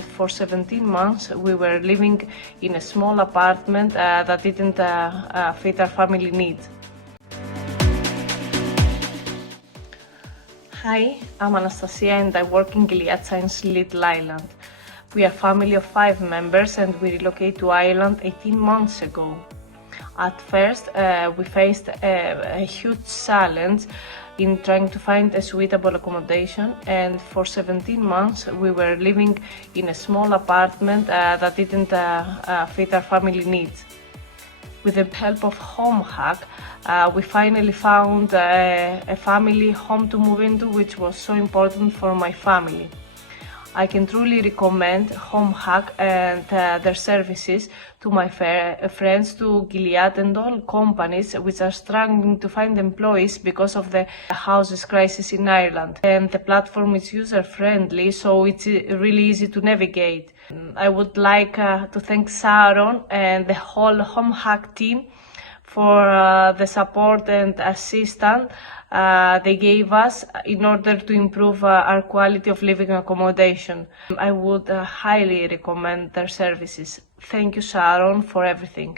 For 17 months, we were living in a small apartment that didn't fit our family needs. Hi, I'm Anastasia and I work in Gilead Science Little Island. We are a family of 5 members and we relocated to Ireland 18 months ago. At first, we faced a huge challenge in trying to find a suitable accommodation, and for 17 months we were living in a small apartment that didn't fit our family needs. With the help of HomeHack, we finally found a family home to move into, which was so important for my family. I can truly recommend HomeHack and their services to my friends, to Gilead and all companies which are struggling to find employees because of the housing crisis in Ireland. And the platform is user-friendly, so it's really easy to navigate. I would like to thank Sharon and the whole HomeHack team for the support and assistance they gave us in order to improve our quality of living accommodation. I would highly recommend their services. Thank you, Sharon, for everything.